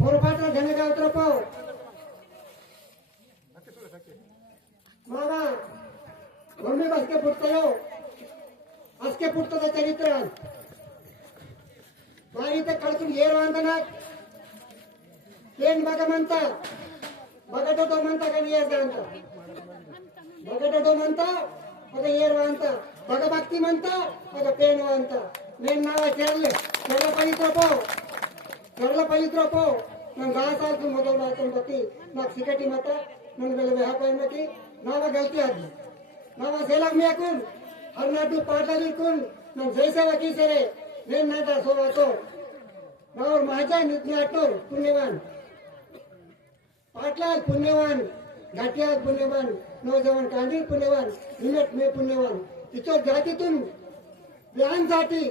పొరపాటున ఘనగాత్రపో ಮಾವ ಒಮ್ಮೆ ಅಸ್ಕೆ ಪುಡ್ತಾಯೋ ಅಸ್ಕೆ ಪುಡ್ತದ ಚರಿತ್ರ ವಾರಿತ ಕಳ್ಕೊಂಡು ಏರು ಅಂತನ ಏನ್ ಬಗಮಂತ ಬಗಟೋ ಮಂತ ಕನಿ ಏರ್ದ ಅಂತ ಬಗಟೋ ಮಂತ ಅದ ಏರುವ ಅಂತ ಭಗಭಕ್ತಿ ಮಂತ ಅದ ಪೇನು ಅಂತ నేను నావ కేరళ పవిత్రపో ನಾನು 10 ಸಾಲಕ್ಕೆ ಮೊದಲು ಮಾಡ್ಕೊಂಡು ಬತ್ತಿ నాకు ಸಿಗಟಿ ಮತ ನನ್ನ ಬೆಲೆ ವ್ಯಾಪಾರಕ್ಕೆ ನಾವ ಗಲ್ತಿ ಆದ್ವಿ ನಾವ ಸೇಲಾಗ್ ಮೇಕುನ್ ಹರ್ನಾಟು ಪಾಟಲಿಕುನ್ ನಾನು ಜೈಸೇವಕಿ ಸೆರೆ నేను ನಾಟ ಸೋವಾತೋ ನಾವು माझा नित्याटो पुण्यवान पाटलाल पुण्यवान घाटियाल पुण्यवान नौजवान कांदील पुण्यवान निमट मे पुण्यवान इथं जातीतून व्यायांसाठी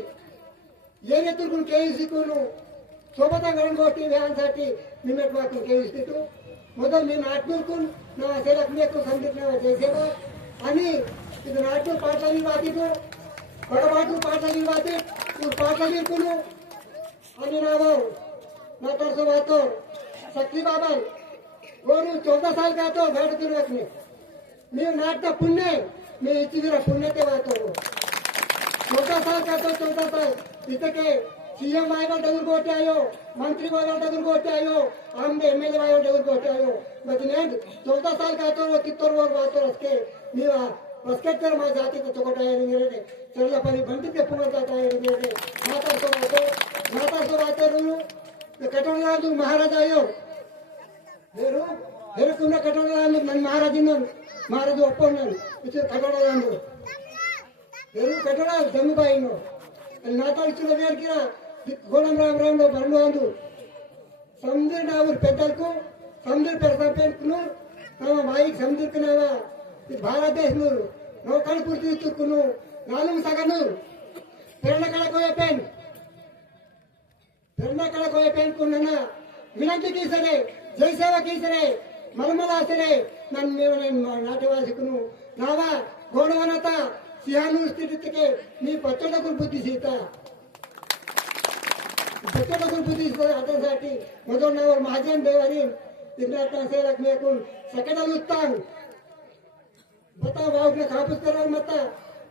येणेतून केळी शिकून सोबत गणगोष्टी व्यायांसाठी निमट वाचून केळी शिकतो ಮೊದಲು ನೀನು ನಾಟ್ನೂರ್ಕೂನ್ ನಾವು ಸೇಲಕ್ ಮೇಕು ಸಂದೀಪ್ ನಾವು ಜಯಸೇವ आणि ಇದು ನಾಟ್ನೂರ್ ಪಾಟಲಿ ವಾತಿದ್ದು ಬಡವಾಟು ಪಾಟಲಿ ವಾತಿ ಇವ್ರು ಪಾಟಲಿ ಕುನು आणि ನಾವು नाटक वातो सक्ती बाबा गोरू 14 साल का तो भेट दिवस में मी नाटक पुण्य मी इतनी पुण्य ते वातो 14 साल का तो 14 साल इथे के सीएम आएगा डगुर गोटे आयो मंत्री आएगा डगुर गोटे आयो आमदे एमएलए आयो डगुर गोटे आयो बदने 14 साल का तो कित्तोर वर वातो रस्के मी बस्केटर मा जाती तो चोकोटा आहे रे चरला पाणी बंदी के पुणे जाता आहे रे माता तो वातो रू कटोळांदू महाराज आयो हेरू हेरू कुना कटोळांदू ನನ್ನ ಮಹಾರಾಜಿನ ಮಹಾರಾಜ ಒಪ್ಪೋಣ ಇದು ಕಟೋಳಾಂದೂ हेरू कटोळा जमुबाईनो नाताळिचुला వేర్కిరా గోడం రామరావులో బర్ణాందు సముద్ర నావుర్ పెద్దలకు సముద్ర పెరసపెన్కును ನಮ್ಮ ಬಾಯಿಗೆ ಸಮುದ್ರಕ್ಕನವ ಇದು ಭಾರತ ದೇಶನೂರು ನಾವು ಕಣ್ ಪೂರ್ತಿ ತುರ್ಕುನು ನಾಲ್ಕು ಸಗನೂರು ಪೆರಣ ಕಳಕೋಯ ಪೆನ್ ಕುನ್ನ ವಿನಂತಿ ಕೀಸರೆ ಜಯಸೇವ ಕೀಸರೆ ಮರ್ಮಲಾಸರೆ ನನ್ನ ಮೇವ ನಾಟ್ಯವಾಸಿಕನು ನಾವ ಗೋಡವನತ ಸಿಹಾನೂರು ಸ್ಥಿತಿಗೆ ನೀ ಪಚ್ಚಡಕುಲ್ ಬುದ್ಧಿ सीता त्यासाठी मधून नावर महाजन देवारी तिथं सेलक मेकून सकेडल उत्तांग बता वावने कापूस कराल मता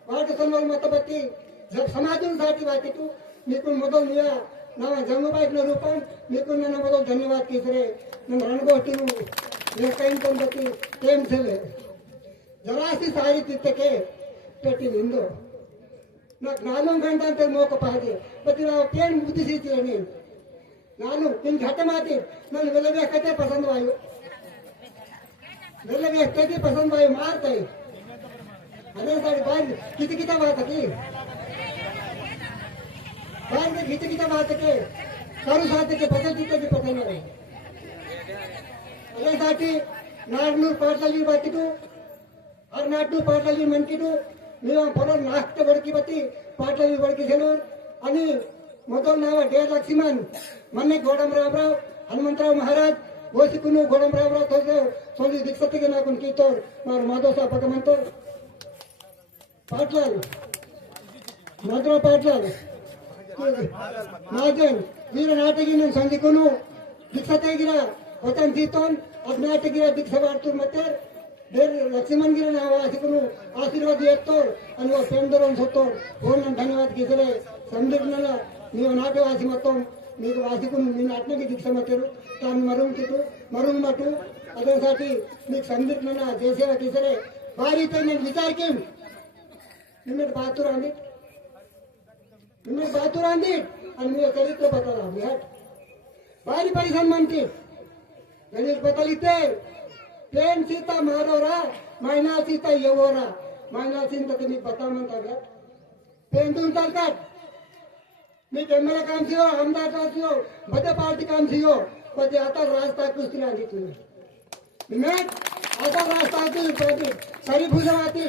वाट समोर मत बत्ती जब समाजून साठी वाटी तू निकून मधून निया नावा जंगबाईक न रूपन निकून ನನ್ನ मधून धन्यवाद कीसरे ನಮ್ಮ रणगोष्ठी ने कहीं पण बत्ती टेम सेले जरासी सारी तितके पेटी हिंदो నాకు 4 ಗಂಟೆ ಅಂತ ಮೋಕ ಪಾದೆ ಬತ್ತಿ ನಾವು ಪೇನ್ ಬುದ್ಧಿಸಿತೀವಿ ನೀನು ನಾನು ನಿನ್ ಘಟ ಮಾತಿ ನಾನು ವೆಲ್ಲಬೇಕತೆ ಪಸಂದವಾಯು ವೆಲ್ಲಬೇಕತೆ ಪಸಂದವಾಯು ಮಾರ್ತಾಯಿ ಅದೇ ಸಾಡಿ ಬಾರಿ ಕಿತಕಿತ ಮಾತಕಿ ಬಾರಿ ಕಿತಕಿತ ಮಾತಕ್ಕೆ ಕರು ಸಾಧ್ಯಕ್ಕೆ ಪಸಂದಿದ್ದಕ್ಕೆ ಪಸಂದವೇ ಅದೇ ಸಾಟಿ 400 ಪಾಟಲಿ ಬಾತಿತು 400 ಪಾಟಲಿ ಮಂಕಿತು ನೀವು ಪರ ನಾಷ್ಟ ಬಡಕಿ ಬತ್ತಿ ಪಾಟಲಿ ಬಡಕಿ ಸೇನು आणि ಮೊದಲು ನಾವು ಡೇರ್ ಲಕ್ಷ್ಮಣ್ ಮೊನ್ನೆ ಗೋಡಂರಾವ್ ಹನುಮಂತರಾವ್ ಮಹಾರಾಜ್ ಓಸಿಕುನು ಗೋಡಂರಾವ್ ಸೋಲಿ ದಿಕ್ಸತ್ತಿಗೆ ನಾಕು ಕೀತೋ ಮಾರು ಮಾಧವ ಸಾಹೇಬ್ ಭಗವಂತ ಪಾಟ್ಲಾಲ್ ಮಾಧವ ಪಾಟ್ಲಾಲ್ ಮಾಜನ್ ವೀರ ನಾಟಗಿನ ಸಂಧಿಕುನು ದಿಕ್ಸತ್ತಿಗಿರ ವತನ್ ದೀತೋನ್ ಅದ್ ನಾಟಗಿರ ದಿಕ್ಸವಾಡ್ತು ಮತ್ತೆ ಡೇರ್ ಲಕ್ಷ್ಮಣ್ ಗಿರ ನಾವು ಆಸಿಕುನು ಆಶೀರ್ವಾದ ಎತ್ತೋ ಅನ್ನುವ ಪೆಂದರೋನ್ ಸತ್ತೋ ಓನ್ ಧನ್ಯವಾದ ಕಿಸರೆ समजून ನೀವು ನಾಟ್ಯವಾಸಿ ಮತ್ತು ನೀವು ವಾಸಿಕून मी नाटण्याची दीक्षा मातेरू त्यानं मरून माटू अदरसाठी मी समजून ना जयसेवा किसरे बारी ते मी विचार केम निमित बातूर आंदी आणि मी चरित्र बताला बिहाट बारी परिधान मानते गणेश बतालिते प्रेम सीता मारोरा मायना सीता येवोरा मायना सीता तुम्ही बता म्हणता घ्या प्रेम तुम चालतात मी एमएलए काम थियो आमदार काम थियो बड़े पार्टी काम थियो पण आता रास्ता कुस्ती आली तुम्ही मी आता रास्ता आती सारी भुजवाती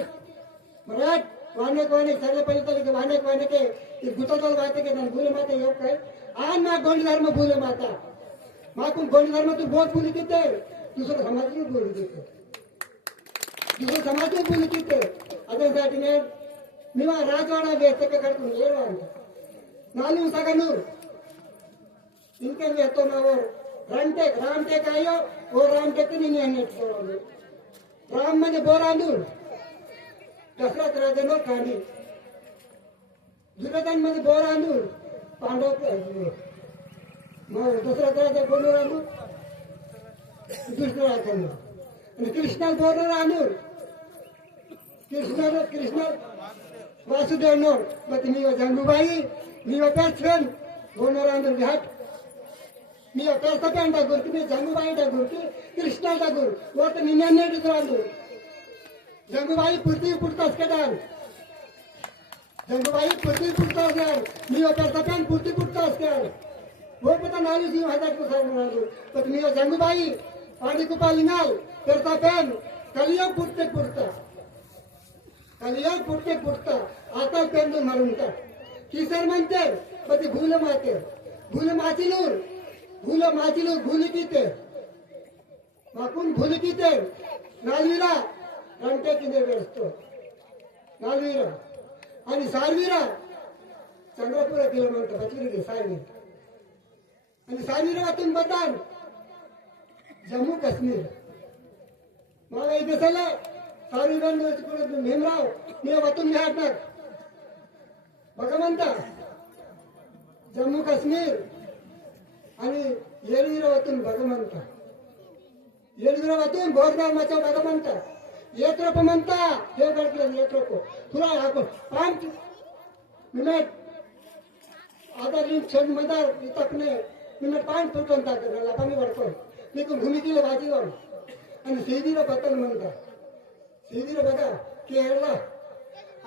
मराठ वाने सरले पहिले के वाने के गुतल बाते के भूले माता योग काय आज ना गोंड धर्म भूले माता माकून गोंड धर्म तू बहुत भूली किते दुसरं समाज भूली किते दुसरं समाज भूली किते ಅದಕ್ಕಾಗಿ ನೀವು ರಾಜವಾಡ ಬೇಸಕ್ಕೆ ಕರ್ಕೊಂಡು ಏನು ನಾಲ್ಕು ಸಗನೂರು इनके लिए तो ना वो रामटेक आयो वो रामटेक नहीं राम म्हणजे बोरांदूर दशरथ राजांवर कांडी दुर्योधन म्हणजे बोरांदूर पांडव दशरथ राजा बोरांदूर दुसरं राजांवर आणि कृष्णा बोरांदूर कृष्ण वासुदेव नोर मग मी जंगूबाई मी पेर्चन बोरांदूर घाट मी पेर्चन टाकूर मी जंगूबाई टाकूर की कृष्णा टाकूर वो तर निन्यान्ने रांदूर जंगूबाई पुरती पुरतास केदार जंगूबाई पुरती पुरतास यार मी पेर्चन पुरती पुरतास यार वो पता नाली सी हजार को सार रांदूर पण मी जंगूबाई पाणी कुपा लिंगाल पेर्चन कलियोग पुरते पुरता आता पेंदून मारून का किसर म्हणते पण ती भूल माचिलूर भूल किते माकून भूल किते नालवीरा रंटे किंदे व्यस्तो नालवीरा आणि सारवीरा चंद्रपुरा किलोमीटर बचली गे सारवीर आणि सारवीरा वाटून बतान जम्मू काश्मीर मला इथे चला सारवीरा भीमराव मी वाटून घ्याटणार बघा म्हणता जम्मू काश्मीर आणि येळवीरावातून भगवंता येळवीरावातून भोरधामाच्या भगवंता येत्रप म्हणता हे घडलं येत्रप तुला आपण 5 मिनिट आधा लिंक छंद मदार तपने मिनिट 5 फुटून टाकलं पाणी वडकून तिकून भूमितीला भाजीवर आणि सीधीला बतन म्हणता सीधीला बघा की हेडला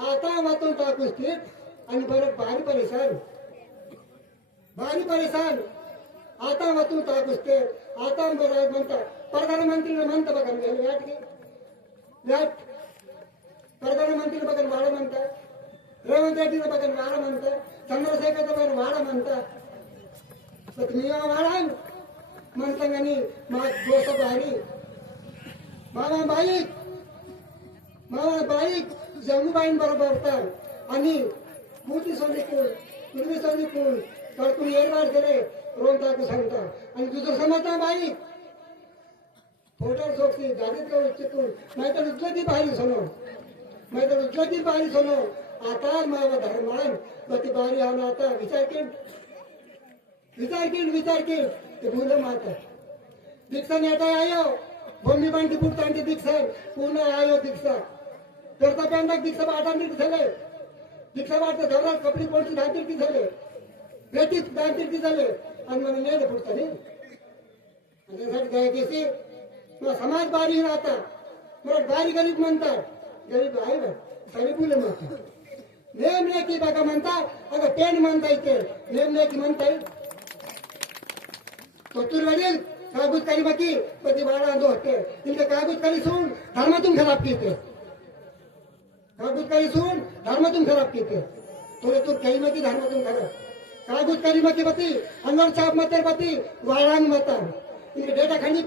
आता वाचून टाकू स्थित आणि बरं भारी परेशान आता वाचून टाकू स्थित आता बरं म्हणता प्रधानमंत्रीला म्हणता बघा प्रधानमंत्रीला बघा वाडा म्हणता रेवंत रेड्डीला बघा वाडा म्हणता चंद्रशेखरचा बघा वाडा म्हणता मी वाडा म्हणता आणि मा दोस्त भारी मामा बाई जंगूबाईन बरोबर होतात आणि मोठी सोनीकून पूर्वी सोनीकून कळकून येरवाड केले रोज टाकू सांगता आणि दुसरं समजता बाई फोटो सोडती गाडीत जाऊ इच्छितून नाहीतर उचलती बारी सोनो आता मावा धर्मान ती बारी आला आता विचार केल ते भूल माता दीक्षा नेता आयो भूमी बांधी पुरतांची दीक्षा पूर्ण आयो दीक्षा करता पेंडा दीक्षा वाटांनी झाले दीक्षा वाटत घरात कपडे कोणती धानतिरकी झाले बेटीत धानतिरकी झाले आणि मला नेले पुढचा नाही त्यासाठी काय केसी मला समाज बारी राहता मला बारी गरीब म्हणतात गरीब आहे ना सारी फुलं म्हणतात नेमले की बघा म्हणतात अगं पेन म्हणता येते नेमले की म्हणता येईल तोतूर वडील कागूज करी बाकी पती बाळा होते तिथे कागूज करी सोडून धर्मातून खराब केते कागूज करी सोडून धर्मातून खराब केते थोडे तूर काही मती धर्मातून खराब कागूज करी मती पती अंगण छाप मते पती वाळांग मता तिथे डेटा खाली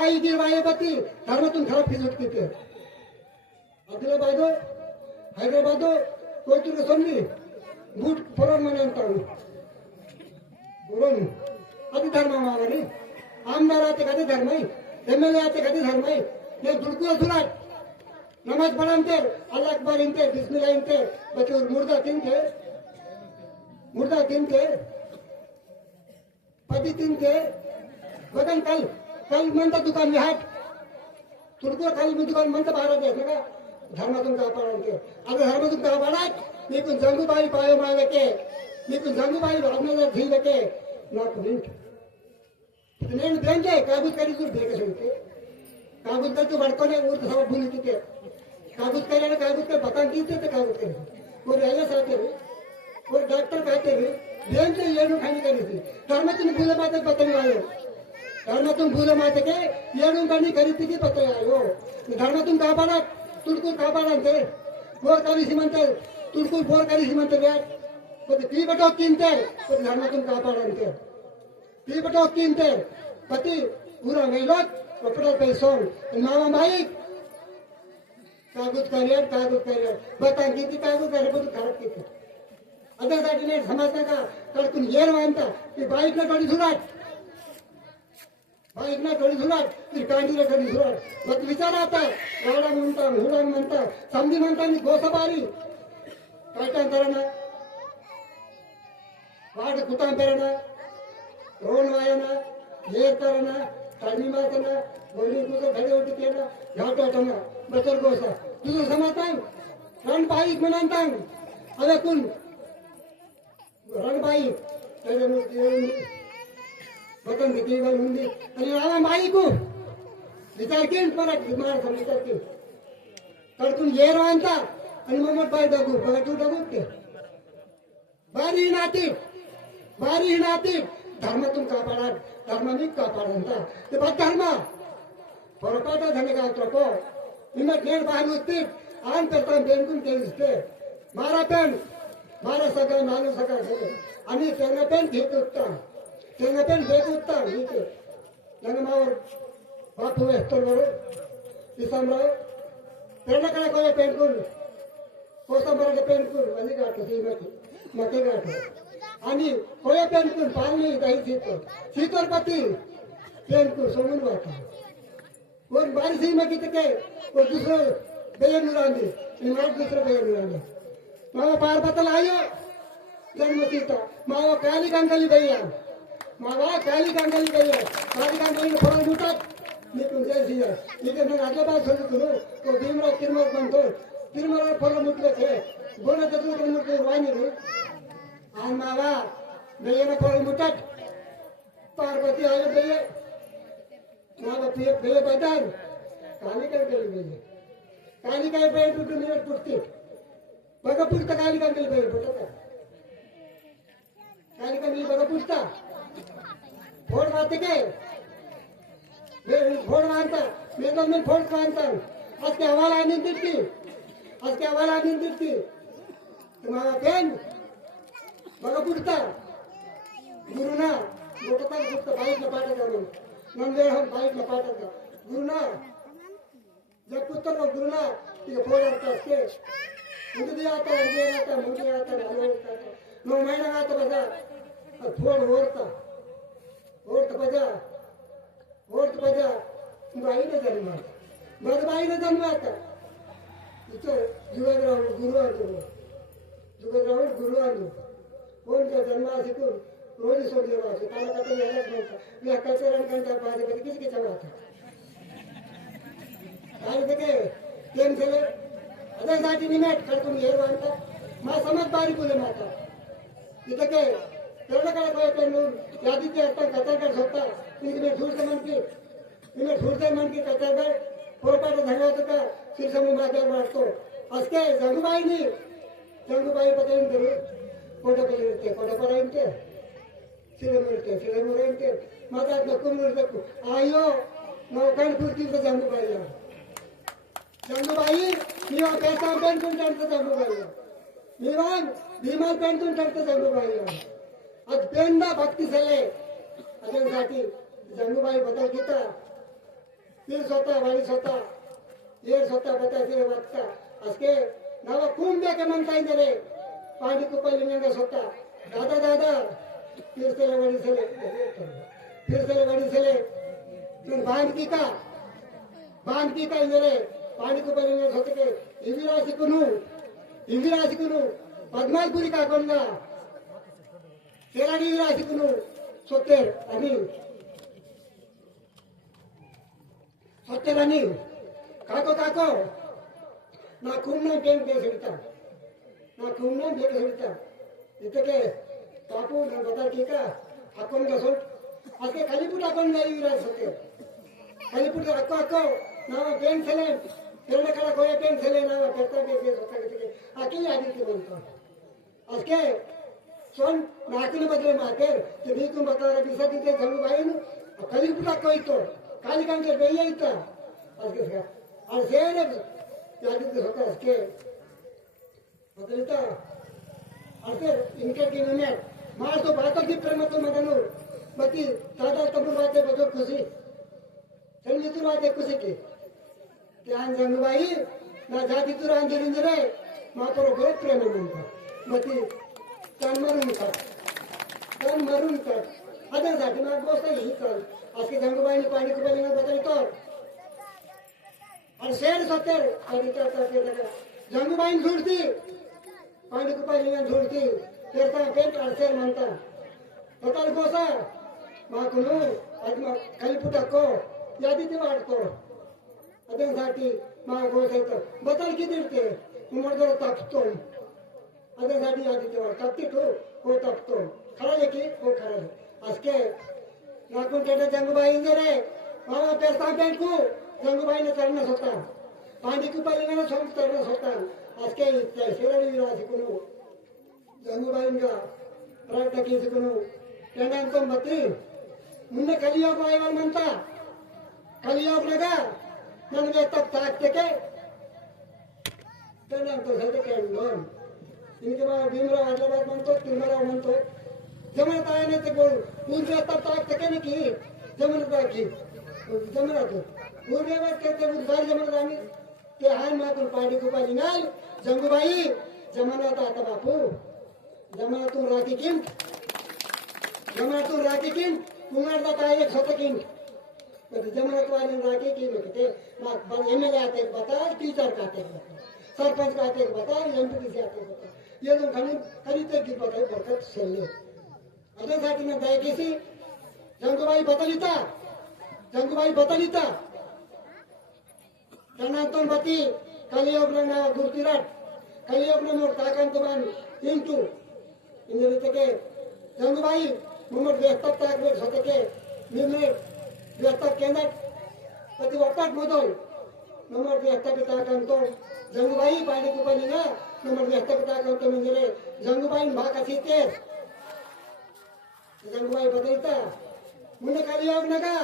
आई गिरवाये पती धर्मातून खराब फिजत केते हैदराबाद कोयतूर सोडली बूट फोडून म्हणून बोलून अति धर्म मावानी आमदार आते कधी धर्म एमएलए आते कधी धर्म ये दुड़कुआ सुराट नमाज पढ़ाते अल्लाह अकबर इनते बिस्मिल्लाह इनते बच्चे मुर्दा तिनते पति तिनते बगन कल म्हणता दुकान विहाट तुडकुआ कल दुकान म्हणता भारत आहे का धर्मातून कापाडते आता धर्मातून कापाडात मी जंगूबाई पायो मावेके मी जंगूबाई भावना झीलके నాకు నింటు నేను దేంటే కాగుజ్ కरी तू भेट सकते कागज कर तू बड़कोने ऊर्ध सब भूल किते कागज करे कागज के बता कीते ते कागज करे वो रेले साथे वो डॉक्टर कहते हैं देंटे येणु खानी करी थी धर्मतून भूल माते पतन आयो धर्मतून भूल माते के येणु खानी करी थी की पतन आयो धर्मतून कापाडा तुडकू कापाडा बोर करी सीमंत तुडकू बोर करी सीमंत व्याट पी बटो किनते धर्मातून कापाडते पी बटो किनते पती पूरा वेलोत कपडा पैसोन मामा बाई कागज करियर बता किती कागज करे पण खराब किती अदरसाठी ने समजता का कडकून येर मानता की बाईकला थोडी सुराट बाईक ना थोडी झुलाट ती कांडीला थोडी झुलाट मग विचार आता वाडा म्हणता हुडान म्हणता समधी म्हणता मी गोसबारी काय ना वाड कुटां पेरणा रोण वायना हेर करना टाळणी मारतना बोलणी तुझं घडे होती केला घाट वाटना बचर गोसा तुझं समजतांग रणबाई म्हणतांग अरे कोण रणबाई बटन किती वेळ मुंदी आणि रामा बाईकू विचार केन परत विचार केन कडकून येर आणता आणि मग बाई डगू बघा तू डगू ते बारी नाती धर्म तुम कापाडा धर्म मी कापाडा ते बघ धर्म పొరపాటు ధనగాత్రకో నిన్న నేను బాగా వస్తే ఆన్ పెడతాను పెనుకుని తెలిస్తే మారా పెన్ మారా సగా నాలుగు సగా అని తెంగ పెన్ భేకుతా నీకు నన్ను మా బాపు వేస్తున్నారు కిసాన్రావు పెళ్ళకడ కూడా పెనుకుని కోసంబరగ పెనుకుని అన్ని కాటు సీమకి మట్టి కాటు అని కోయ పెనుకుని పాలని దही సీతోర్పతి పెనుకుని సొమ్మును వాడతాను वो बारिश ही में कितने वो दूसरे बेयन मिलाएंगे इन्वाइट दूसरे बेयन मिलाएंगे माँ पार पता लायो जन्म सीता माँ वो काली कंगली भैया माँ वो काली कंगली फल मुटा ये तुम जैसी है लेकिन मैं आगे बात सुन करूँ तो भीमराव तिरुमला फल मुटले थे बोले तो तू मुटले वाणी रे आन मावा बेयन फल मुटा पार्वती आयो बेये बेय बदल कालिकाय बेय कालिकाय बेय टुटू मिनिट पुटते बघा पुटता कालिकाय बेय पुटता कालिकाय मी बघा पुटता फोड मारते काय फोड मारता मी फोड मारता आज के हवाला आनी दिसती तुम्हाला पेन बघा पुटता गुरुना मोठा पुटता बाईक पाठा करून नंदे हम बाइक में पाटा था गुरुना जब पुत्र को गुरुना ये फोड़ आता के मुझे दिया आता नो महीना आता बजा फोड़ ओरता बजा बाई ने जन्म आता इतो जुगराव गुरु आंदो कोण का जन्मासी को रोज सोड देवाचे त्याला कथा यायलाच नव्हता मी अक्काचे रणकांच्या बाजूमध्ये किती वाचा काय ते काय केम झाले अदासाठी निमेट करतून हेर वाढता मा समज बारी बोले माता तिथे काय तेवढं काय काय पेनून यादीचे असतात कचारगड झोपता तुम्ही झुडते म्हणकी कचारगड पोरपाट धरवायचं का शिरसमूह माझ्यावर वाटतो असते जंगूबाई पकडून धरू कोटपर्यंत सिलेमुरते माता नको आयो नौकान पुरती जंगूबाई मी पैसा पेंटून टाकतो जंगूबाई मी भीमा पेंटून टाकतो जंगूबाई आज पेंदा भक्ती झाले अजूनसाठी जंगूबाई बदल घेता तीर स्वतः वाडी स्वतः येर स्वतः बता तिरे वाचता असके नावा खून बेके म्हणता येते पाणी कुपली मेंगा स्वतः दादा फिर से वड़ी चले फिर बांध की का इंजरे पानी को बने होते के इविरासी कुनु पद्मालपुरी का कोणगा तेराडी इविरासी कुनु सोतेर आणि काको ना खून पेन दे सकता इथे के कापू बता की का हाकोन कसो आके खालीपुट आपण नाही विराज होते खालीपुट अक्को नाव पेन छले तेवढे करा कोया पेन छले नाव करता के होता के आके यादी की बोलतो आके सोन नाकिन बदले मातेर ते मी तुम बता रहा दिसा तिथे जणू बाई नु खालीपुट कोई तो कालिकांचे बेय इता आके और सेने यादी की होता आके बदलता आके इनके की ने मार तो बातों की प्रेम तो मगनो बाकी दादा तब बातें बजो खुशी चलिए तू बातें खुशी की ध्यान जंगबाई ना जाती तू रांजली रे मां पर गो प्रेम म्हणता बाकी तन मरून कर ಅದಕ್ಕಾಗಿ ನಾನು ಗೋಸ್ತ ಹಿಡಿತಾರೆ ಅದಕ್ಕೆ ಗಂಗುಬಾಯಿನ ಪಾಡಿ ಕುಬಲಿನ ಬದಲಿತಾರೆ और शेर सत्तर जंगूबाई झुड़ती पानी कुपाली झुड़ती फिरता पेट और शेर मानता बता गोसा माँ कुनु आज कलिपुटको यादी ते वाटतो ಅದಕ್ಕಾಗಿ माँ गोसायचं बदल किती इरते उमर जर तपतो ಅದಕ್ಕಾಗಿ यादी ते वाट तपतितो हो तपतो खरा लेकी हो खरा असके नाकून केटा जंगूबाई इंजरे मामा पेरता पेंटू गंगूबाईने करण्यास होता पांडी कुपालीने सोम करण्यास होता आज काही शेरडी विरासिकुनु गंगूबाईंगा प्रयत्न केसिकुनु त्यांना बत्ती मुन्ने कलियोग वायवल म्हणता कलियोग नगा ನನಗೆ ತಪ್ಪಾಗ್ತಕ್ಕೆ त्यांना सध्या केळून इनके मग भीमराव आदिलाबाद म्हणतो तिरुमराव म्हणतो जमत आहे ना ते बोल पूर्ण तप्पाग्तಕ್ಕೆ की जमत की जमत पूर्णेवर करते उद्गार जमत आम्ही ते हाय मातून पाडी कुपाली नाही जंगूबाई जमानात आता बापू जमानातून राखी किंट जमानातून राखी किंट कुंगारदा काय एक होतं किंट जमानत वाली राखी की ते एमएलए आते बता टीचर का आते सरपंच का आते बता एमपीसी आते बता ये लोग खरीदते की बता बरकत सेल्ले ಅದಕ್ಕಾಗಿ ನಾನು ದಯచేసి जंगूबाई बतलिता त्यांना बती कलियोगना गुर्तिराट कलियोगना मोर ताकंतमान इंटू इंद्रितके जंगूबाई मुमट व्यस्तक ताकबेट होतके निम्ने व्यस्तक केंद्र पति वट्टाट मोदल मुमट व्यस्तक ताकंतो जंगूबाई पाणी कुपलीना मुमट व्यस्तक ताकंतो म्हणजे जंगूबाई भाका सीते जंगूबाई बतलिता मुन्ने कलियोग नका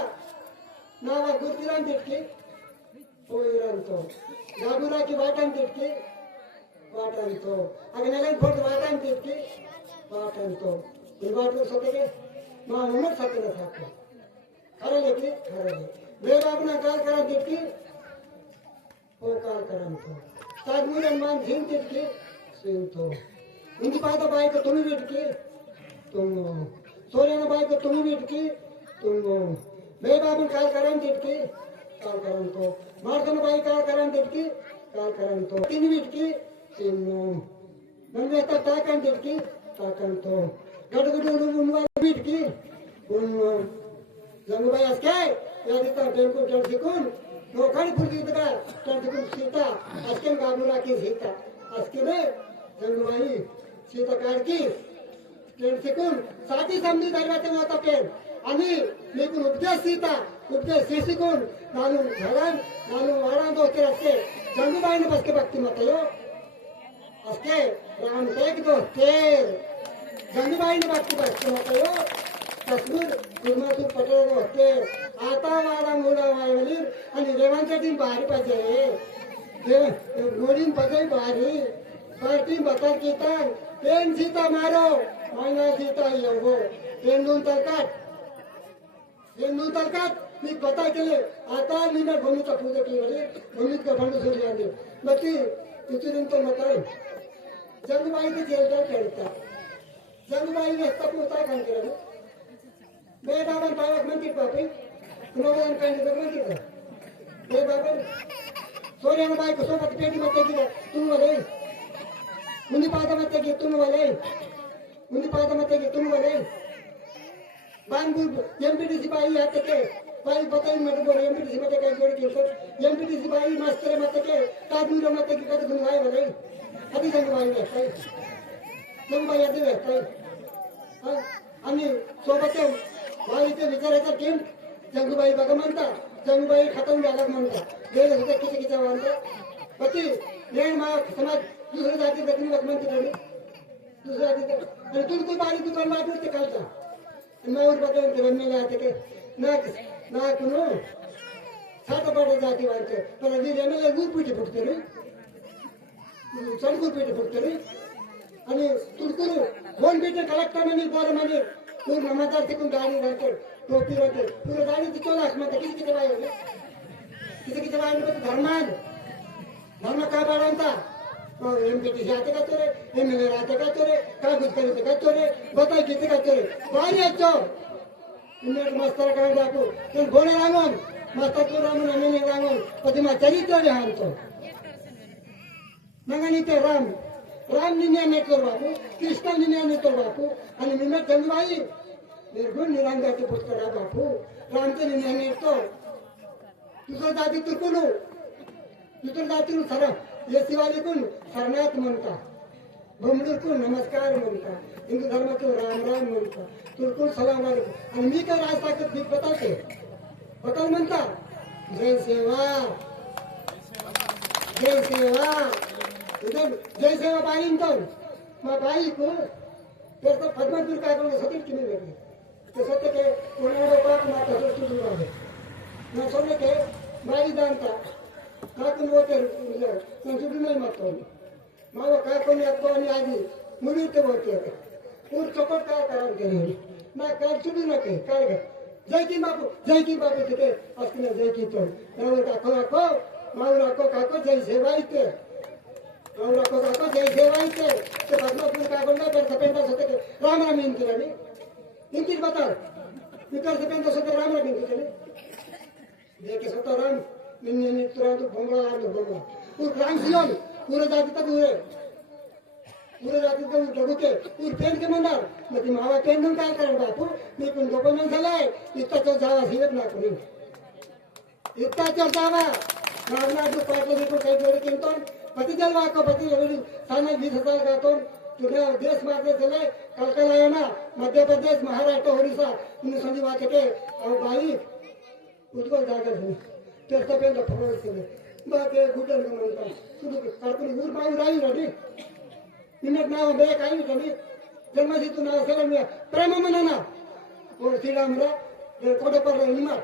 नावा गुर्तिरान तिटकी पोईरांतो जाबुराकी वाटान तिटकी वाटांतो अगर नेलन फोट वाटान तिटकी वाटांतो इन वाटो सके मा उमर सके न सके खरे लेकी खरे बे बाबना काल करा तिटकी ओ काल करंतो तागमुरन मान झिन तिटकी सिंतो इंदी पाता बाई को तुम्ही बिटकी तुम सोरेन बाई को तुम्ही बिटकी तुम बे बाबन काल करन तिटकी काल करंतो मार्दन बाई काल करन तिटकी काल करंतो तीन बिटकी तीनो नंगे ताकन तिटकी ताकंतो गडगडू उनवाल बिटकी उन्नो जंगूबाई असके यादिता बेंको टर्सिकुन नोखड़ी फुर्ती दगा टर्सिकुन सीता असके गाबुरा की सीता असके रे जंगूबाई सीता काढकी टर्सिकुन साठी समजी दरवाते होता पेन आणि लेकिन उपदेश सीता उपदेश शिशिकुन नालू झगन नालू वारां दोस्ते असके जंगूबाईने बसके भक्ति मतयो असके राम टेक दोस्ते जंगूबाईने भक्ति बसके मतयो कश्मीर कुर्मातूर पटेल दोस्ते आता वारां मुला वायवली आणि रेवांच्या टीम बाहेर पाहिजे मोडीन पदई बाहेरी पार्टी बता कीता पेन सीता मारो महिना सीता येवो पेन दोन तलकात मी बता केले आता मी ना भूमीचा पूजा केली भूमीत का फंड सुरू झाले बाकी तिथून तो मत जंगूबाई ते जेलला खेळता जंगूबाई व्यस्त पोता काम केलं बे बाबा पावक म्हणते बापी नोवन कांडी म्हणते बे बाबा सोऱ्यान बाई को सोबत पेटी मत की तुम वाले मुनी पादा मत की तुम वाले बांबूर एमपीटीसी बाई आते के बाई बताई मत बोल एमपीटीसी मत काय जोडी केलं एमपीटीसी बाई मास्टर मत के कादूर मत की कद गुनवाय वाले अभी जंगूबाई व्यस्त जंगूबाई आते व्यस्त आणि सोबत बाईचे विचारायचा टीम जंगूबाई बघा म्हणता जंगूबाई खतम झाला म्हणता गेले होते किती म्हणता पती नेण मा समाज दुसऱ्या जाती दक्षिण म्हणते तरी दुसऱ्या जाती आणि तुमची बाई दुकान वाटून ते खालचा माऊर बदल रमेला आते के ना कुनो सात पाट जाती वांचे पण वी रमेला गुड पिटी फुटते रे सणगुड पिटी फुटते रे आणि तुडकुरू फोन पिटे कलेक्टर म्हणे बोर म्हणे पूर्ण मतदार तिकून गाडी राहते टोपी राहते पूर्ण गाडी तिथं लाख मध्ये किती वाय होते किती वाय धर्म का बाळांचा एमपीटीसी आते का तोरे एमएलए आते का तोरे का गुजकरी का तोरे बताई किती का तोरे बाई अच्छो इमेट मस्तर काय जातो ते घोडे रांगून मस्तर तू रामून एमएलए रांगून पती मा चरित्र लिहानतो मगानी ते राम निर्णय नेतो बापू कृष्ण निर्णय नेतो बापू आणि निमेट जंगबाई निर्गुण निरंगाचे पुस्तक बापू रामचे निर्णय नेतो दुसरं जाती तुरकुलू दुसरं जाती सर हे शिवालीकून शरणात म्हणता भोमडूरकून नमस्कार म्हणता हिंदू धर्मातून राम राम म्हणता तुरकून सलाम वालेकुम आणि मी काय राज ताकद मी बताते बदल म्हणता जय सेवा जय सेवा इधर जय सेवा बाई तो मैं बाई को फिर तो पद्मपुर का कोई सतीश की नहीं लगी तो सत्य के उन्होंने बात माता तो शुरू हो गए मैं सोने के बाई जानता ना तुम वो कर मैं शुरू नहीं मत हो माँ काय कोणी अक्को आणि आधी मुली ते बोलते पूर चौकट काय करायला गेले ना काय शुरू नके काय जय की बापू तिथे असले जय की तो मावर काको मावर काको जय सेवा इथे मावर काको जय सेवा इथे ते पद्मपुर का बोलना पर सपेंदा सते राम राम इंती रही इंती बता इतर सपेंदा सते राम राम इंती चले देखे सतो राम निन्ने तुरंत भोंगा आलो भोंगा पूर राम सियोन पूरे जाती तक हुए पूरे जाती तक डगुते पूर पेन के मंदार मग मावा पेन घेऊन काय करा बापू मी पण गव्हर्नमेंट झालाय इतका तो जावा सिरत ना कोणी इतका तो जावा नागनाथ पाटला देखो काही जोडे किंतो पति जल वाको पति एवढी साना 20,000 का तो तुझ्या देश मार्गे चले कलकल आहे ना मध्य प्रदेश महाराष्ट्र ओडिशा तुम्ही संधी वाचते अहो बाई उद्गल जागा झाली ते सपेंदा फरवड केले बाकी गुडल म्हणता तुझं कारकुनी ऊर बाई राही रडी इनत नाव बे काही नाही जन्मसी तू नाव सगळं मी प्रेम म्हणा ना कोण श्रीरामला कोडे पर इमार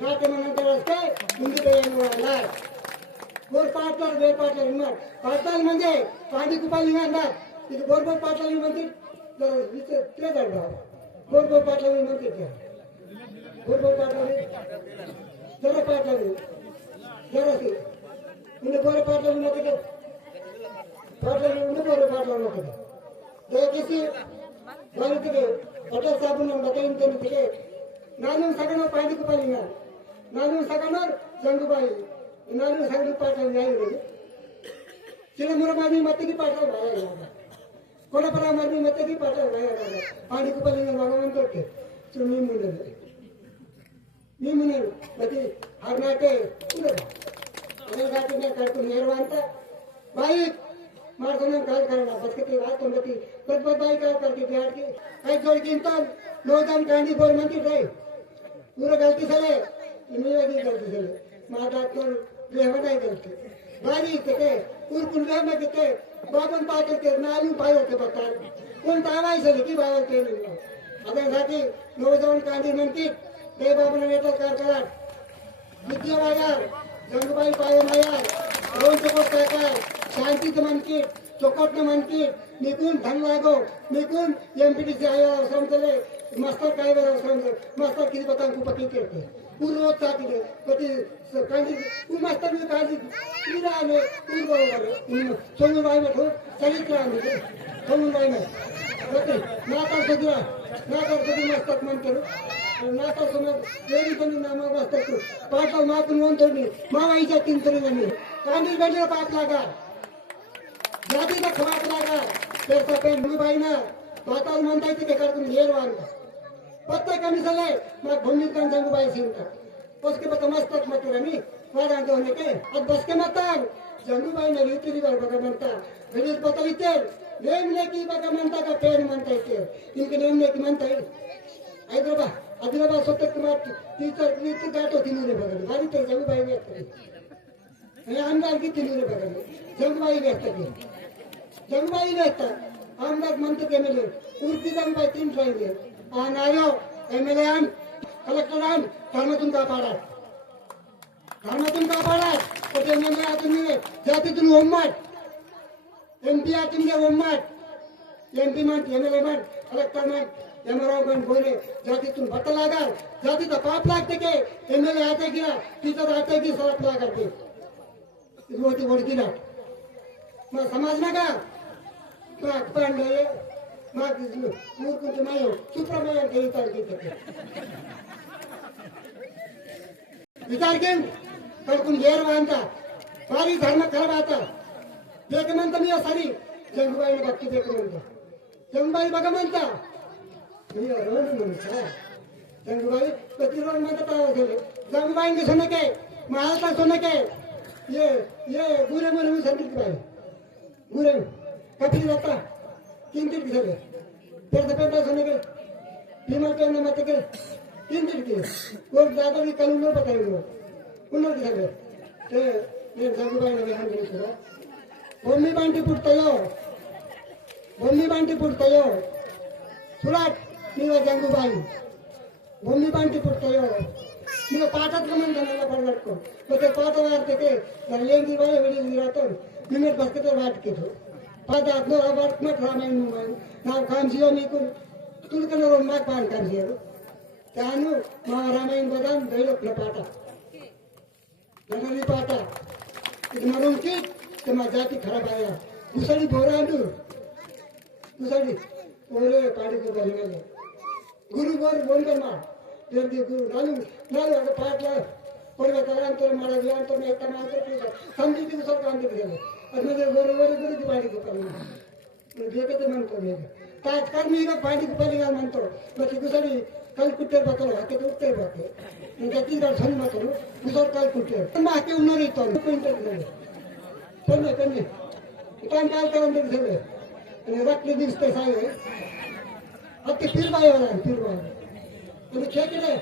नाते म्हणता रस्ते हिंदू देवाला गोर पाटला इमार पाटल म्हणजे पांडी कुपाल निघाला तिथे गोरगोर पाटला म्हणते ते जागा गोरगोर पाटला म्हणते ते गोरगोर पाटला जरा पाटला जरा सी म्हणजे गोरे पाटला म्हणते पाटला म्हणजे गोरे पाटला म्हणते दयచేసి వాళ్ళకి పటేల్ సాబు నేను బతాయించే నాలుగు సగం పాయింట్కి పలింగా నాలుగు సగం జంగుబాయి నాలుగు సగం పాటలు న్యాయం చిన్నమురమాది మత్తికి పాటలు రాయాలి కొడపరామాది మత్తికి పాటలు రాయాలి పాయింట్కి పలింగా భగవంతుడికి మీ మున్నారు ప్రతి ఆరునాటే అదే కాకుండా కడుపు నేర్వంత బాయి मारतो काय करणार बस किती राहत होती बदबद बाई काय करते बिहार की काही जोड किंतन नौजवान कांडी बोल म्हणते रे पूरा गलती झाले मी आधी गलती झाले माझा तर रेहवा नाही गलती बारी ते उरकून वेळ ना किती बाबन पाहतो ते नालू पाय होते बघतात कोण तावाय झाले की बाबा ते आता नौजवान कांडी म्हणते ते बाबा नेता कारकरार विद्यावायार जंगबाई पायमायार दोन चकोट काय शांतीचं म्हणकीट चोकोटनं म्हणकीट निकून धन लागो निकून एमपीटीसी आयो अवसరం चले मास्टर काय वर अवसరం मास्टर किती पता पकी करते पूर्व साथी दे कधी कांदी तू मास्टर ने कांदी कीरा आले तू बरोबर सोनू बाई मठो चरित्र आले सोनू बाई मठ ओके नाता सगळा मास्टर म्हणते नाता समज वेरी पण नामा मास्टर तू पाटा माकून म्हणतो मी मावाईच्या तीन तरी जणी कांदी भेटले पाप लागा जाती का खवाट लागा तर सपेन मुबाई ना पाताल म्हणता येते ते करतो येरवान पत्ता कमी झालाय मग भूमी kan जंगबाई सिंता उसके बाद मस्तक मत रमी वाडा होने के अब बस के मतार जंगबाई ने रीति रिवाज बघा म्हणता गणित पता इथे नेमले की बघा म्हणता का पेन म्हणता येते इनके नेमले की म्हणता येते हैदराबाद स्वतः कुमार टीचर नीति गाठो तिने बघा भारी ते जंगबाई व्यक्त केली आमदार की तिने बघा जंगबाई व्यक्त केली जंगबाई व्यक्त आमदार म्हणतो की एमएलए उर्ती जंगबाई तीन राहिले आणि आयो एमएलए आण कलेक्टर आण धर्मातून कापाडा तर ते एमएलए आतून जातीतून ओम्माट एमपी आतून घे ओम्माट एमपी म्हण एमएलए म्हण कलेक्टर म्हण एमआरओ म्हण बोले जातीतून बट्ट लागार जातीचा पाप लागते के एमएलए आते गिरा तिथं आते की सरप लागार ते वडती लाट मग समाज नका पांडे ఊరుకుంటే మాయో సుబ్రహ్మణ్యం కలుగుతారు विचार घेऊन कडकून गेरवा आणता सारी धर्म खराब आता देख म्हणता मी सारी जंगूबाईने बाकी देख म्हणतो जंगूबाई बघा म्हणता मी रोड म्हणता जंगूबाई कधी रोड म्हणता काय झाले जंगूबाईंगे सोने के महाराष्ट्र सोने के ये बुरे मुरे में संदीप भाई बुरे कभी जाता तीन दिन झाले फिर से पेटा सोने के भीमल के मत के तीन दिन के वो ज्यादा भी कल उन्होंने बताएंगे उन्होंने दिखाए ते ये जंगूबाई ने बिहान नहीं सुना बोमी बांटी पुटतायो सुराट नीवा जंगूबाई बोमी बांटी पुटतायो नीवा पाटात कमन धंदा पडवटको तो ते पाट वारते के लेंगी बाई वेडी दिरातो निमेट बसके वाट के तो पाटा नो वाट मत रामायण नु ना काम जियो नीकू तुलकन रोड माग पान काम जियो त्यानु महारामायण बदाम दैलक पाट जननी पाट ఇది మనం కి మా జాతి ఖరాబ్ ఆయా ముసలి బోరాండు ముసలి ఓరే పాడికి బలిగలే గురు గోరు బోల్గమా దేవి గురు నాలు అడ పాట్ల కొరవ తరంతో ಮಾಡಲಿ ಅಂತ ಮೇತ ಮಾತ್ರ ಸಂಗೀತ ಸ್ವಲ್ಪ ಅಂದಿರಲ್ಲ ಅದನ್ನ ಗೋರು ಗುರು ಪಾಡಿಗೆ ಬಲಿಗಲ್ಲ ಬೇಕತೆ ಮಂತೋ ತಾಜ್ ಕರ್ಮಿ ಈಗ ಪಾಡಿಗೆ ಬಲಿಗಲ್ಲ ಮಂತೋ ಮತ್ತೆ ಗುಸಲಿ ಕಲ್ ಕುಟ್ಟೆ ಬಕಲ ಹಾಕಿ ಉಟ್ಟೆ ಬಕೆ ಗತಿಗಳು ಸಣ್ಣ ಮಕ್ಕಳು ಗುಸಲ್ ಕಲ್ ಕುಟ್ಟೆ ಹಾಕಿ ಉನ್ನೋರು ಇತ್ತು ಕಣ್ಣಿ ಇಟಾನ್ ಕಾಲ್ ತಗೊಂಡಿದ್ದೆ ರಕ್ತ ದಿವಸ ಸಾಯಿ ಹತ್ತಿ ಪಿರ್ಬಾಯಿ ಇದು ಕೇಕಿದೆ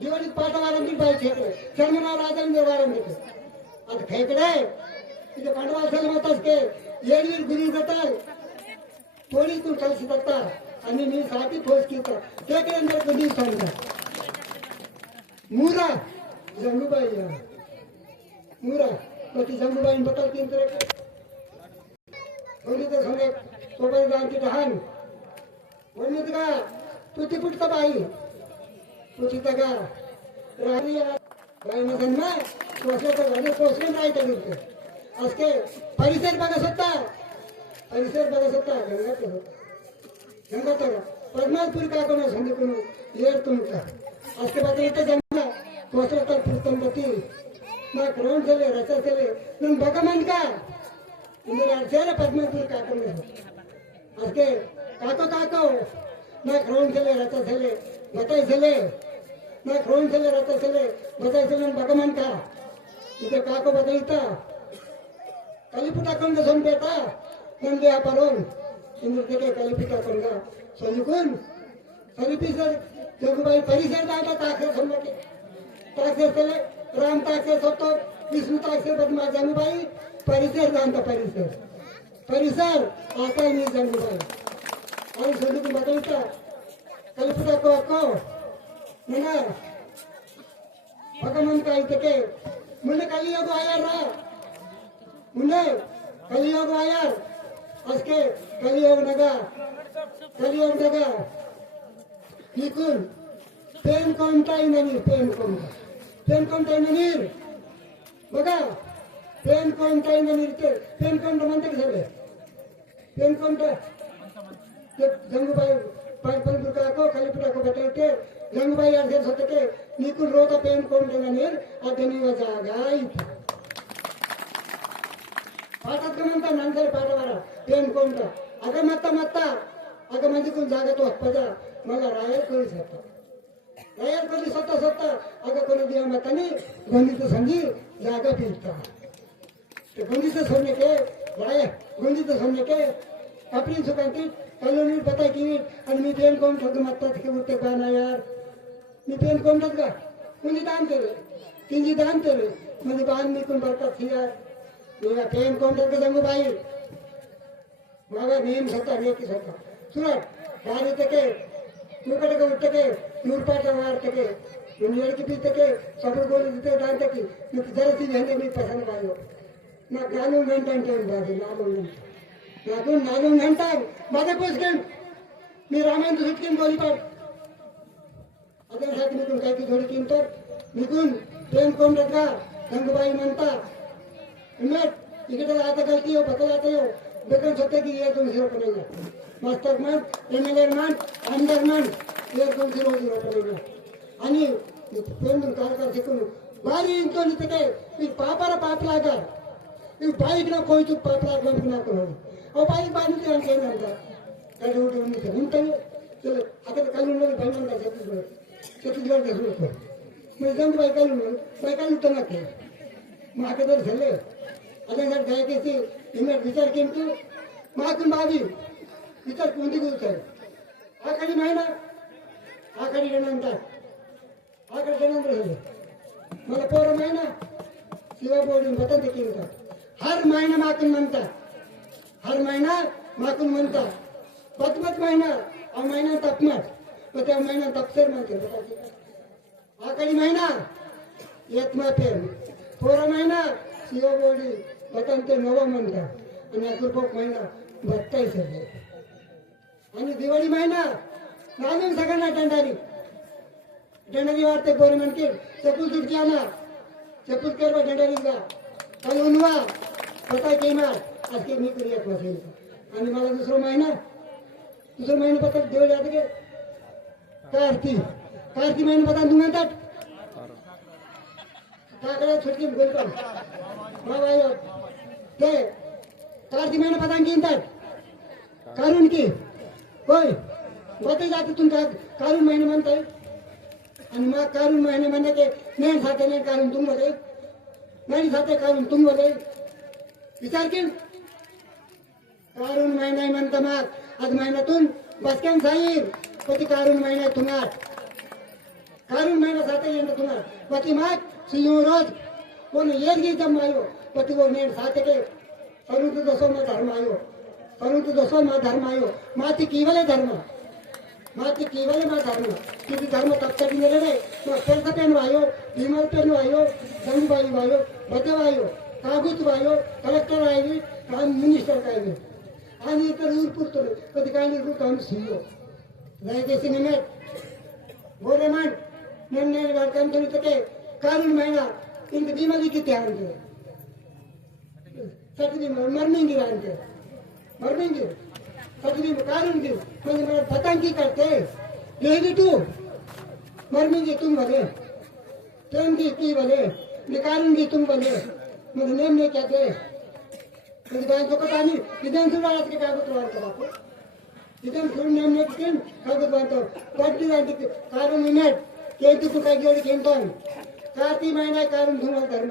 ದಿವಾಳಿ ಪಾಠ ವಾರಂತಿ ಬಾಯಿ ಕೇಕಿದೆ ಚರ್ಮನ ರಾಜಂದ್ರ ವಾರಂತಿ ಅದು ಕೇಕಿದೆ ಇದು ಬಂಡವಾಳ ಮತಕ್ಕೆ ಏಳು ಗುರಿ ಗಟ್ಟಾಲ್ तोडीतून कलशी बघता आणि मी साठी ठोस घेतो त्याकडे कधी सांगता मुरा जंगूबाई मुरा ती जंगूबाई बघाल तीन तर थोडी तर सोने सोबत जाणती डहान म्हणत का तुझी पुटता बाई तुझी तगा राहिली बाई मधन ना पोचले तर झाले पोचले नाही तर असते परिसर बघा स्वतः परिसर बघा स्वतः गंगातर पद्मापुर काकोना संदीकुनु ಏರ್ ತುಮಕ ಅಷ್ಟೇ ಬದಲಿತ ಜನ ಕೋಸತ ಪುಸ್ತಂಬತಿ ನಾ ಗ್ರೌಂಡ್ ಸಲೆ ರಸ ಸಲೆ ನನ್ ಭಗಮನ್ಕ ಇಂದ್ರ ಅರ್ಜನ ಪದ್ಮಾಪುರ ಕಾಕೋನ ಅಷ್ಟೇ ಕಾಕೋ ನಾ ಗ್ರೌಂಡ್ ಸಲೆ ರಸ ಸಲೆ ಬತಾಯಿ ಸಲೆ ನಾ ಗ್ರೌಂಡ್ ಸಲೆ ರಸ ಸಲೆ ಬತಾಯಿ ಸಲೆ ನನ್ ಭಗಮನ್ಕ ಇದು ಕಾಕೋ ಬದಲಿತ ಕಲಿಪುಟ ಕೊಂಡ ಸಂಪೇಟ ನಂದೆ ಅಪರೋನ್ इंद्रदेव कलिपिका कोणगा सोनिकून परिसर जगुबाई परिसर दाटा ताकसे सोनके ताकसे सले राम ताकसे सोतो विष्णु ताकसे बदमा जगुबाई परिसर दांता परिसर आता मी जगुबाई आणि सोनिकून बदलता कलिपिका को मना भगवान का इतके मुने कलियोग आया रा मुने कलियोग आया असके कलियोग नगा निकुन पेन कोणताही नाही पेन कोणताही नाही बघा पेन कोणताही नाही ते पेन कोणतं म्हणते की सगळे पेन कोणतं जंगूबाई पंपुर काको कलिपुटाको बटाटे जंगूबाई अर्धे होते के निकुन रोता पेन कोणतं नाही अदनी जागा इथे पाठात का म्हणता नंतर पाठावारा पेन कोणता अगं मत्ता अगं म्हणजे कोण जागा तो पदा मला रायर करू स्वतः अगं कोणी दिया मतानी गोंदीचं संधी जागा पिलता ते गोंदीचं सोडणे के राय गोंदीचं सोडणे के अपनी सुकांती कलोनी बताय की आणि मी पेन कोण ठग मत्ता के उठते गाना यार मी पेन कोण ठग का कुणी दान केले तिंजी दान केले म्हणजे बाण मी कोण बरकत यार मेरा पेन कोण ठग जंगूबाई बाबा नेम स्वतः नेकी स्वतः सुरत गाड़ी तके मुकटके उठके नूरपाट वारतके दुनियाकी पीतके सबर गोली दिते दांतकी మీకు జరసి అంటే మీకు పసంద కాదు నాకు 4 గంటలు అంటే బాధ 4 గంటలు బాధ పోసుకొని మీ రామాయణ सुटकीन गोली पाड अगर మీకు काही थोडी किंमत निघून प्रेम कोण रखा गंगूबाई म्हणता उमेट इकडे आता गलती हो बदल आता हो बेकन सत्य की ये 200 पड़ेगा मास्टर मान एमएलए मान आमदार मान ये 200 पड़ेगा आणि पेंडून कारकार शिकून बारी इंतो नितके ಈ ಪಾಪರ ಪಾಪಲಾಗ ಈ ಬಾಯಿಗೆ ನಾವು ಕೊಯ್ತು ಪಾಪಲಾಗ ಬಂದು ಓ ಬಾಯಿ ಬಾಯಿ ಅಂತ ಏನಂತ ಕಡೆ ಊಟ ಉಂಟವೆ चलो आता कल बनवून छत्तीसगड घेतलं मग जाऊन बायकाला उठणार ते मग आता जर झालं आता जर गायकाची हिंमत विचार केली तू मागून बाबी विचार कोणती गोष्ट आहे आखाडी महिना आखाडी नंतर आखाडी नंतर झालं मला पोरं महिना शिवा बोलून बटन ते केलं हर महिना मागून म्हणतात हर महिना मागून म्हणतात पतपत महिना आ महिना तापमाट मग त्या महिना तापसर म्हणते आखाडी महिना येतमा पेर पोरा महिना शिव बोली बटन ते नवा म्हणतात आणि अकुरपोक महिना 42 आहे आणि दिवाळी महिना नाजून सगळ्यांना डंडारी वाटते पोरे म्हणते चपूल तुटकी आणा चपूल करवा डंडारीचा कल उनवा पता केमा आज के मी करी येत नसेल आणि मला दुसरा महिना पता दिवाळी आता के कार्ती महिना पता तू म्हणतात काकडा छुटकी बोलतात मग आयो ते कार्ती महिना पता म्हणतात कारून की होय बते जाते तुमचा कारून महिना म्हणताय आणि मग कारून महिना म्हणणे के नेन साथे नेन कारून तुम बोले नाही साथे कारून तुम बोले विचार की कारून महिना म्हणता मग आज महिन्यातून बसक्यान जाईल पती कारून महिना तुम्हाला कारून महिना साथे येणार तुम्हाला पती मग सिंह रोज कोण येत गी जम आयो पति वो नेन साथे के परंतु दसो में धर्म आयो परंतु दसो में धर्म आयो माती केवल धर्म माती केवल मा धर्म किती धर्म तब तक मिले रे तो पैसा पेन आयो विमल पेन आयो जंगबाई आयो बतेवायो कागुत आयो कलेक्टर आयो काम मिनिस्टर आयो आणि इतर रूल पुरतो कधी काय रूल काम सिंहो दयచేసి निमेट गोरेमान निर्णय काम तो के कानून महिना इनके बीमारी किती आणते सटदी मरनेंगे आणते मरनेंगे सटदी कानून की म्हणजे मला पतांकी करते लेगी तू मरनेंगे तुम भले प्रेम की भले निकालून की तुम भले मुझे नेम नहीं कहते मुझे गाय को कहानी विधानसभा के कागज वार्ता बापू विधानसभा नेम नहीं किन कागज वार्ता पार्टी वार्ता कानून मिनट केंतु तू काय जोडी केंतो कार्ती महिना कारून धुमा धर्म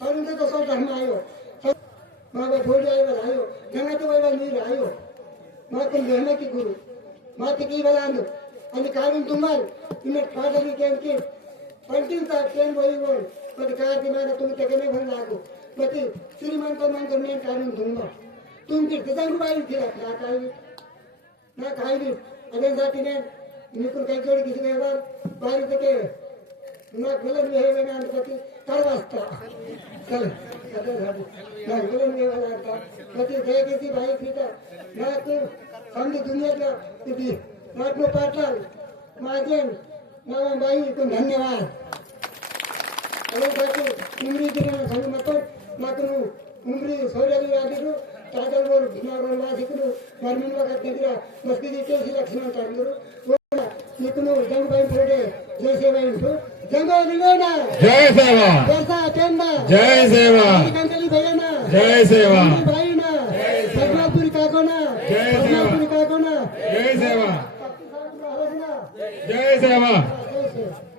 परंतु तसो धर्म आयो मागा थोड़ी आयो गंगा तो वैवा नीर आयो मातन गहना की गुरु माती की बलांद आणि कारून तुम्हाल इनट फादरी के पंटिन ता केन वही बोल पण कार्ती महिना तुम्ही तकने भर लागो पति श्रीमंत मन करने कारून धुमा तुम की तंग बाई थी ना खाई अरे जाती ने निकुल काही जोडी किसी व्यवहार बारी तके ना गुलन में है ना पति कर वास्ता चल ना गुलन में वाला था पति दे किसी भाई सीता ना तू समझ दुनिया का किसी नाट में पाटल माजन ना भाई को धन्यवाद अरे जाके उम्री के ना संग मत ना तू उम्री सोरेली आदिरो तादल वर नारोल वासिकरो मरमिन वगत दिरा मस्ती के लक्षण तांदरो निकुनो जंगबाई फोडे जय सेवा इंटू जंगो निगोना जय सेवा जैसा पेंदा जय सेवा कंकली भैया जय सेवा भाई ना पद्मापुरी काकोना जय सेवा पद्मापुरी काकोना जय सेवा जय सेवा जय सेवा